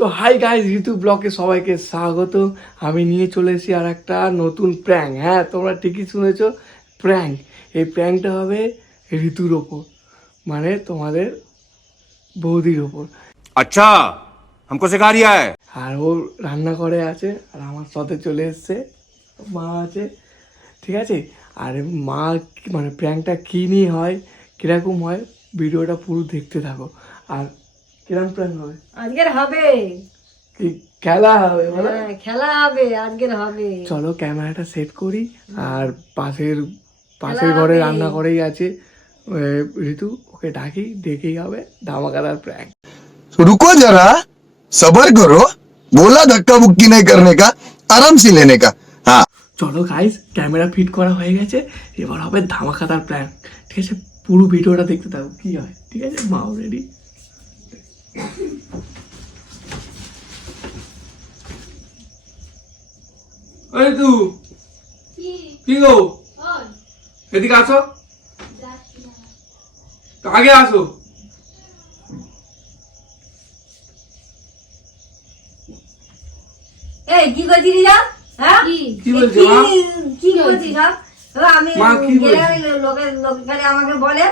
তো hi guys, ঋতু ব্লগে সবাইকে স্বাগত। আমি নিয়ে চলে এসেছি আর একটা নতুন প্র্যাঙ্ক। হ্যাঁ, তোমরা ঠিকই শুনেছো, প্র্যাঙ্ক। এই প্র্যাঙ্কটা হবে ঋতুর ওপর, মানে তোমাদের বৌদির ওপর। अच्छा हमको सिखा रिया है। আর ও রান্না করে আছে আর আমার সাথে চলে এসছে, মা আছে, ঠিক আছে। আর মা মানে প্র্যাঙ্কটা কী নিয়ে হয়, কীরকম হয়, ভিডিওটা পুরো দেখতে থাকো। আর কিরকম প্র্যাঙ্ক হবে আজকের হবে, কি খেলা হবে মানে খেলা হবে আজকের হবে। চলো ক্যামেরাটা সেট করি। আর পাশের ঘরে রান্না করেই আছে ঋতু, ওকে ডাকি, ডেকেই হবে ধামাকাদার প্র্যাঙ্ক। रुको जरा सबर करो, बोला धक्का मुक्की नहीं करने का, आराम से लेने का। हाँ চলো গাইস, ক্যামেরা ফিট করা হয়ে গেছে, এবার হবে ধামাকাদার প্র্যাঙ্ক, ঠিক আছে। পুরো ভিডিওটা দেখতে থাকো কি হয়, ঠিক আছে। মা রেডি। এই তু কি গো, এদিকে আসো, আগে আসো। এই কি করছিস রে? হ্যাঁ কি বলছো মা? কি করছিস সব? আমি মা, কি গেলে বলছিস? লোকে খালি আমাকে বলে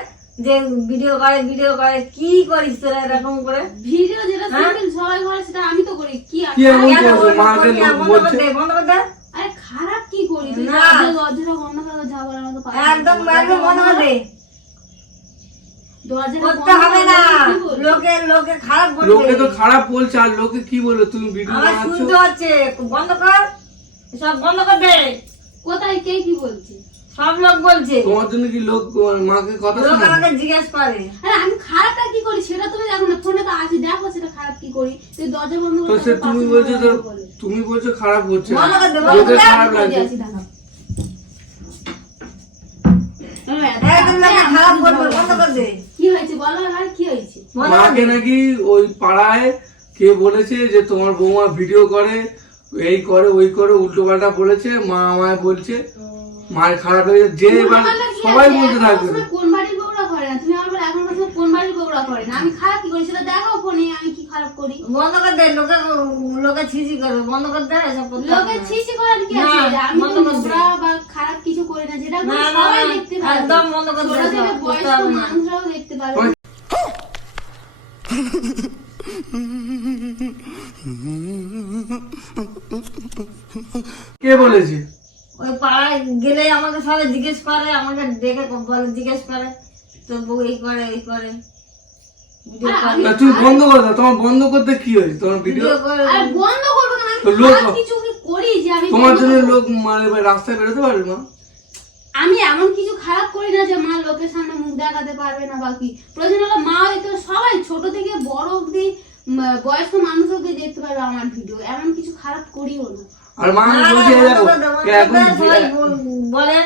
যে ভিডিও করে কি করিস তোরা এরকম করে? ভিডিও যেটা সিম্পল সবাই করে সেটা আমি তো করি। কি আর কি এমন কেন করছো? বলবো? মাকে লোক বন্ধ বলছে। বন্ধ কর দে। আরে খারাপ কি করি তুই? না। দরজাটা বন্ধ করে যা বলার মতো পারবি। একদম বন্ধ কর দে। দরজাটা করতে হবে না, লোকে খারাপ বলবে। লোকে তো খারাপ বলছে, আর লোকে কি বললো, তুমি ভিডিও আমার বানাচ্ছো। শুনতে হচ্ছে, বন্ধ কর, সব বন্ধ কর দে। কোথায় কে কি বলছে? সব লোক বলছে, তোমার জন্য কি লোক মাকে কথা লোক শোনাবে? আমাকে জিজ্ঞেস করে। আরে আমি খারাপটা কি করি সেটা তুমি দেখো না, ফোনে তো আছে, দেখো সেটা খারাপ কি করি। তুই দরজা বন্ধ তো করে সে তারপর তুমি পাশে বলছো তো, বলে। তুমি বলছো খারাপ হচ্ছে, বন্ধ কর দে, বন্ধ লোকে কর দে। খারাপ বলে লাগছে। আছি, দেখো। একদম লোকে খারাপ বলবে, বন্ধ কর দে। কি হয়েছে বলো, আর কি হয়েছে? বন্ধ কর মাকে দে। নাকি ওই পাড়ায় কে বলেছে যে তোমার বৌমা ভিডিও করে, এই করে ওই করে, উল্টো পাল্টা বলেছে। মা আমায় বলছে, মায়ের খারাপ হয়েছে, যে এবার সবাই বলতে থাকবে। কোন বাড়ির বউরা করে না, তুমি আমার বলে এখন বলছো কোন বাড়ির বউরা করে না। আমি খারাপ কি করি সেটা দেখো ফোনে, আমি কি খারাপ করি। বন্ধ কর দে, লোকে ছিছি করবে, বন্ধ কর দে, এসব করতে হবে লোকে না। ছিছি করার কি না, আছে? আমি বন্ধ তো কর দে। নোংরা বা খারাপ কিছু করি না, যেটা করি না, না, সবাই না, দেখতে পারে। একদম বন্ধ কর দে, ছোট থেকে সব করতে বয়স্ক হবে না। মানুষরাও দেখতে পারে। কে বলেছে? ওই পাড়ায় গেলে আমাকে সবাই জিজ্ঞেস করে, আমাকে ডেকে বলে, জিজ্ঞেস করে তো বউ এই করে এই করে, ভিডিও আর করে, আমি- তা তুমি বন্ধ করে দাও। তোমার বন্ধ করতে কি হয়েছে? তোমার ভিডিও ভিডিও করে। আর বন্ধ করবো না, তো আমি লোক- খারাপ কিছু কি করি যে আমি তোমার বন্ধ জন্য করবো? লোক মানে রাস্তায় বেরোতে পারবে মা? আমি এমন কিছু খারাপ করি না যে মা লোকের সামনে মুখ দেখাতে পারবে না বা কি। প্রয়োজন হলে মা হয়তো সবাই ছোট থেকে বড় অব্দি বয়স্ক মানুষ অব্দি দেখতে পারবে আমার ভিডিও, এমন কিছু খারাপ করিও না। আর মা না, না, বলছে এই বন্ধ দেখো, কর দে, বন্ধ এ কর এখন দে, সবাই বলে,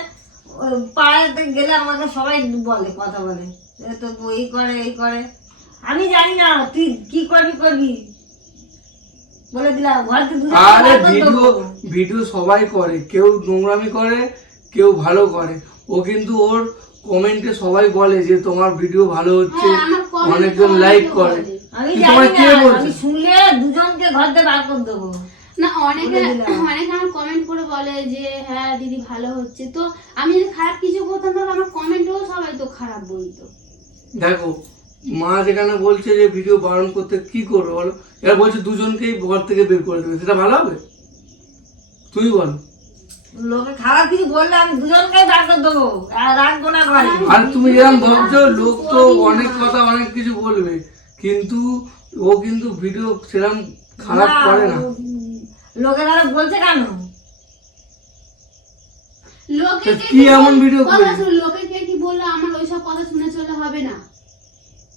ওই পাড়াতে গেলে আমাকে সবাই বলে, কথা বলে, এ তো বউ এই করে এই করে। আমি জানি না তুই কি করবি বলে দিলাম, ঘর থেকে দুজন আরে বার করে ভিডিও দেবো। ভিডিও সবাই করে, কেউ নোংরামি করে, কেউ ভালো করে। ও কিন্তু ওর কমেন্টে সবাই বলে যে তোমার ভিডিও ভালো হচ্ছে, হ্যাঁ, আমার comment অনেকজন তো লাইক অনেকে করে। বলে। আমি কিন্তু জানি তোমায় কে না, বলছে? আমি শুনলে দুজনকে ঘর থেকে বার করে দেবো। না অনেকে বলে দিলাম। অনেকে আমার কমেন্ট করে বলে যে হ্যাঁ দিদি ভালো হচ্ছে। তো আমি যদি খারাপ কিছু করতাম তাহলে আমার কমেন্টেও সবাই তো খারাপ বলতো। দেখো, মা যেখানে বলছে যে ভিডিও বারণ করতে, কি করবে বলো? এরা বলছে দুজনকেই ঘর থেকে বের করে দেবে, সেটা ভালো হবে? তুমি বলো। লোকে খারাপ কিছু বললে আমি দুজনকেই বার করে দেবো, আর রাখবো না ঘরে। আর তুমি যেরকম ভাবছো, লোক তো অনেক কথা অনেক কিছু বলবে, কিন্তু ও কিন্তু ভিডিও সেরকম খারাপ করে না। লোকের আরো বলছে কেন? লোকে তা কি এমন ভিডিও কথা করে? শুনে লোকে কে কি বললো আমার ওইসব কথা শুনে চলে হবে না।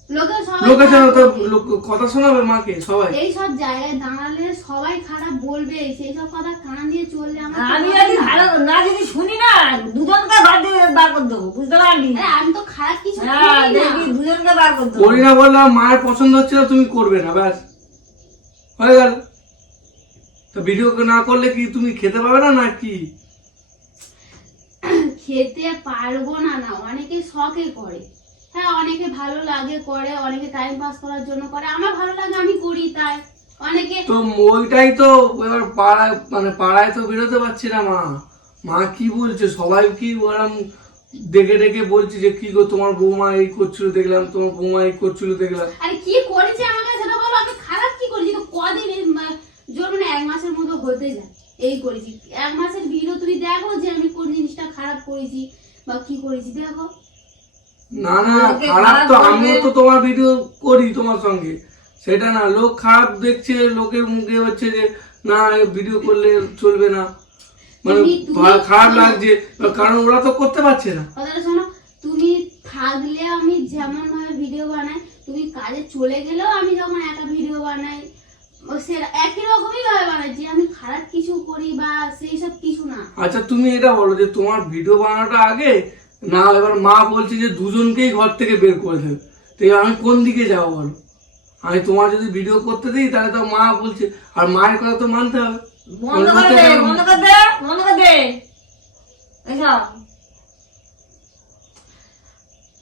লোকে সবাই লোকের খারাপ তো বলবে। কথা শোনাবে মাকে সবাই। এইসব জায়গায় দাঁড়ালে সবাই খারাপ বলবে, সেই সব কথা কান দিয়ে চললে আমার তো আমি ভালো যদি না। ভালো না যদি শুনি না, দুজনকে ঘর থেকে বার করে দেবো, বুঝতে পারলি? আরে আমি তো খারাপ কিছু হ্যাঁ, করি না। দেখবি দুজনকে বার করে দেবো। করি না বললাম, মায়ের পছন্দ হচ্ছে না, তুমি করবে না, ব্যাস হয়ে গেল। তো ভিডিও না করলে কি তুমি খেতে পাবে না, না কি? খেতে পারবো না, না অনেকে শখে করে। হ্যাঁ অনেকে ভালো লাগে করে, অনেকে টাইম পাস করার জন্য করে, আমার ভালো লাগে আমি করি তাই। অনেকে তো ওইটাই তো এবার পাড়ায় মানে পাড়ায় তো বেরোতে পারছি না মা। মা কি বলছে, সবাই কি ওরম ডেকে ডেকে বলছে যে কি গো তোমার বৌমা এই করছিল দেখলাম, তোমার বৌমা এই করছিল দেখলাম। আরে কি করেছে আমাকে সেটা বলো, আমি খারাপ কি করেছি? তো কদিন জোর মানে 1 মাসের মতো হতে যায় এই করেছি। 1 মাসের ভিডিও তুমি দেখো যে আমি কোন জিনিসটা খারাপ করেছি বা কি করেছি, দেখো। না না, খারাপ তো আমিও তো তোমার ভিডিও করি তোমার সঙ্গে, সেটা না। লোক খারাপ দেখছে, লোকের মুখে হচ্ছে যে না ভিডিও করলে চলবে না, মানে খারাপ লাগছে, কারণ ওরা তো করতে পারছে না। কথাটা শোনো, তুমি থাকলে আমি যেমন ভাবে ভিডিও বানাই, তুমি কাজে চলে গেলেও আমি যখন একা ভিডিও বানাই সেটা একই রকমই ভাবে বানাই, যে আমি খারাপ কিছু করি বা সেই সব কিছু না। আচ্ছা তুমি এটা বলো যে তোমার ভিডিও বানানোটা আগে না, এবার মা বলছে যে দুজনকেই ঘর থেকে বের করে দেবে, তো এবার আমি কোন দিকে যাবো বলো? আমি তোমার যদি ভিডিও করতে দিই তাহলে তো মা বলছে, আর মায়ের কথা তো মানতে হবে। বন্ধ করে দে, বন্ধ করে দে, বন্ধ করে দে এসব।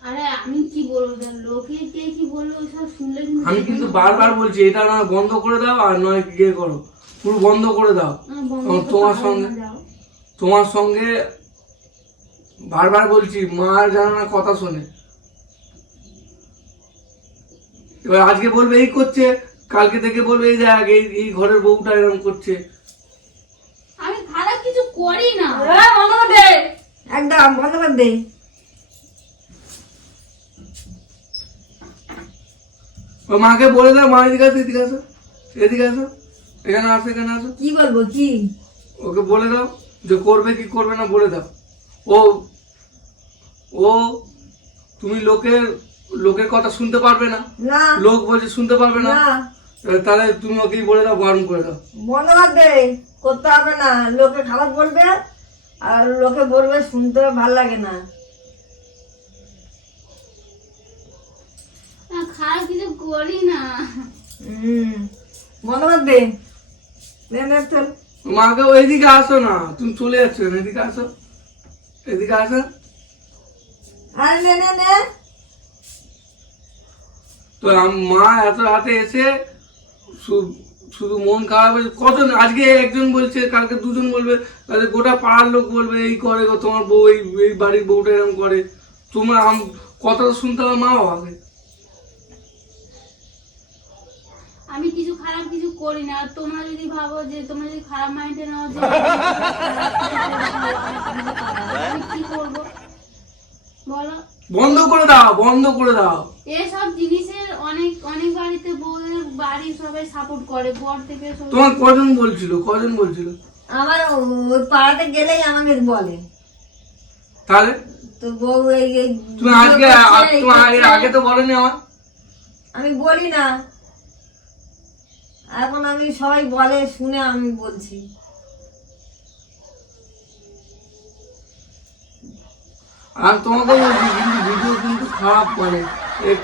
আরে আমি কি বলবো, লোকে কে কি বলবো সব শুনলে কিন্তু আমি কিন্তু বারবার বলছি এটা নয় বন্ধ করে দাও, আর নয় কি করো পুরো বন্ধ করে দাও। তোমার সঙ্গে বারবার বলছি, মা যেন না কথা শোনে। এবার আজকে বলবে এই করছে, কালকে থেকে বলবে এই দেখ এই ঘরের বউটা এরকম করছে। আমি খারাপ কিছু করি না। বন্ধ করে দে, একদম বন্ধ করে দে। ও মাকে বলে দাও, মা এদিকে আসো, এদিকে আসো, এদিকে আসো, এখানে আসো, এখানে আসো। কি বলবো কি? ওকে বলে দাও যে করবে কি করবে না বলে দাও। ও ও তুমি লোকের কথা শুনতে পারবে না, না লোক বলছে শুনতে পারবে না, না, তাহলে তুমি ওকেই বলে দাও, বারণ করে দাও। বন্ধ করে দে, করতে হবে না। লোকে খারাপ বলবে আর লোকে বলবে শুনতে ভালো লাগে না। খারাপ কিছু করি না। বন্ধ করে দে, নে নে চল। মাকে এদিকে আসো না, তুমি চলে যাচ্ছ না, এদিকে আসো, এদিকে আসো। আরে নে নে নে। তো মা এত রাতে এসে শুধু মন খারাপ হয়েছে। কজন আজকে একজন বলছে, কালকে দুজন বলবে, তাহলে গোটা পাড়ার লোক বলবে এই করে গো তোমার বউ, এই বাড়ির বউটা এরকম করে। তোমরা কথা শুনতে হবে মা বাবাকে। আমি কিছু খারাপ কিছু করি না। আর তোমরা যদি ভাবো যে তোমরা যদি খারাপ মাইন্ডে নাও যে আমি কি করবো বলো? বন্ধ করে দাও, বন্ধ করে দাও। এসব জিনিসের অনেক অনেক বাড়িতে বউদের বাড়ি সবাই সাপোর্ট করে, বর থেকে সবাই। তোমার কজন বলছিল, কজন বলছিল? আমার ওই পাড়াতে গেলেই আমাকে বলে, তাহলে তো বউ এই এই তুমি আজকে আগে তো বলেনি আমার। আমি বলি না, এখন আমি সবাই বলে শুনে আমি বলছি। আর তোমাকে বলছি কিন্তু ভিডিও কিন্তু খারাপ, মানে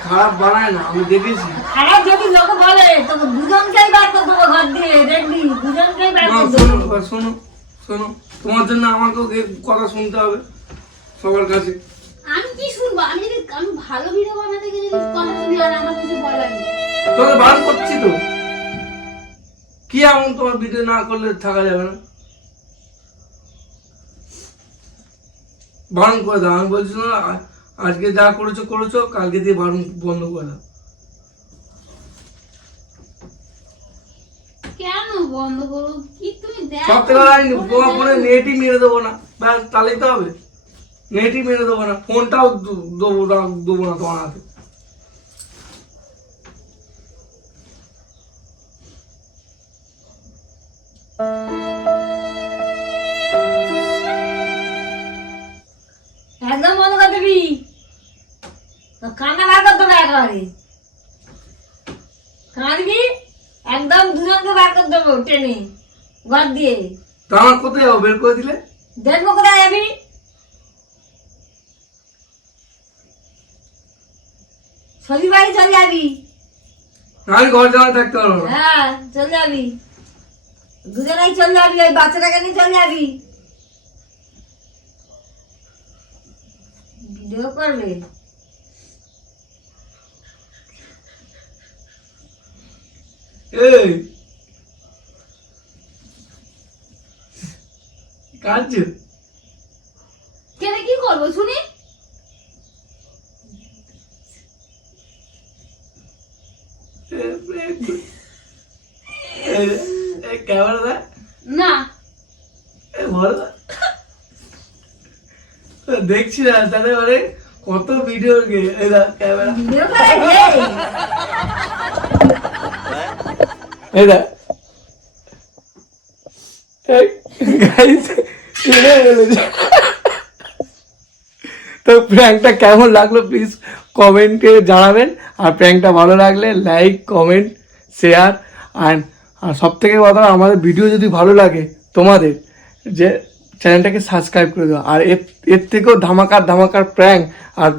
খারাপ বানায় না, আমি দেখেছি। খারাপ যদি লোক বলে তবে দুজনকেই বার করে দেবো ঘর দিয়ে, দেখবি দুজনকেই বার করে দেবো। শোনো শোনো শোনো, তোমার জন্য আমাকেও কথা শুনতে হবে সবার কাছে। আমি কি শুনবো? আমি ভালো ভিডিও বানাতে গিয়ে যদি কথা শুনি আর আমার কিছু বলার নেই। তোমাকে বার করছি তো, কি এমন তোমার ভিডিও না করলে থাকা যাবে না? বারণ করে দাও, আমি বলছি না আজকে যা করেছো করেছো, কালকে দিয়ে বারণ বন্ধ করে দাও। কেন বন্ধ করো? কি তুমি দেখো সব থেকে তোমার ফোনে নেটই মেরে দেবো না, ব্যাস তাহলেই তো হবে। নেটই মেরে দেবো না, ফোনটাও দেবো না তোমার হাতে। একদম বন্ধ করে দিবি, কান্না বার করতে হবে একেবারে। কাঁদবি একদম, দুজনকে বার করে দেবো টেনে ঘর দিয়ে। তো আমার কোথায় যাবো বের করে দিলে? দেখবো কোথায় যাবি? শ্বশুর বাড়ি চলে যাবি। আমি ঘর জামাই থাকতে পারবো না। হ্যাঁ চলে যাবি, দুজনেই চলে যাবি, ওই বাচ্চাটাকে নিয়ে চলে যাবি। ভিডিও করবে? এই কাঁদছো? কেন কি করবো শুনি? ক্যামেরা দা না বলো, দেখছি না তাহলে মানে কত ভিডিও ক্যামেরা ভিডিও করে এটা তো প্র্যাঙ্কটা কেমন লাগলো প্লিজ কমেন্টে জানাবেন, আর প্র্যাঙ্কটা ভালো লাগলে লাইক কমেন্ট শেয়ার, আর সব থেকে কথা আমাদের ভিডিও যদি ভালো লাগে তোমাদের, যে চ্যানেলটাকে সাবস্ক্রাইব করে দেওয়া, আর এর থেকেও ধামাকার প্র্যাঙ্ক আর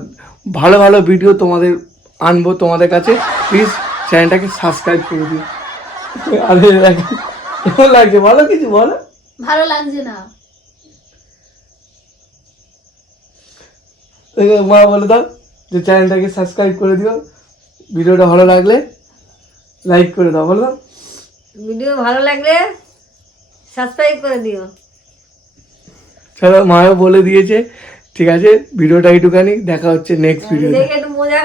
ভালো ভালো ভিডিও তোমাদের আনবো তোমাদের কাছে, প্লিজ চ্যানেলটাকে সাবস্ক্রাইব করে দিও। আরে কেমন লাগছে বলো, কিছু বলো। ভালো লাগছে না। মা বলে দাও যে চ্যানেলটাকে সাবস্ক্রাইব করে দিও, ভিডিওটা ভালো লাগলে লাইক করে দাও, বলো। ভিডিও ভালো লাগলে সাবস্ক্রাইব করে দিও। চলো মাও বলে দিয়েছে, ঠিক আছে ভিডিওটা এইটুখানি, দেখা হচ্ছে নেক্সট ভিডিওতে। একটু মজা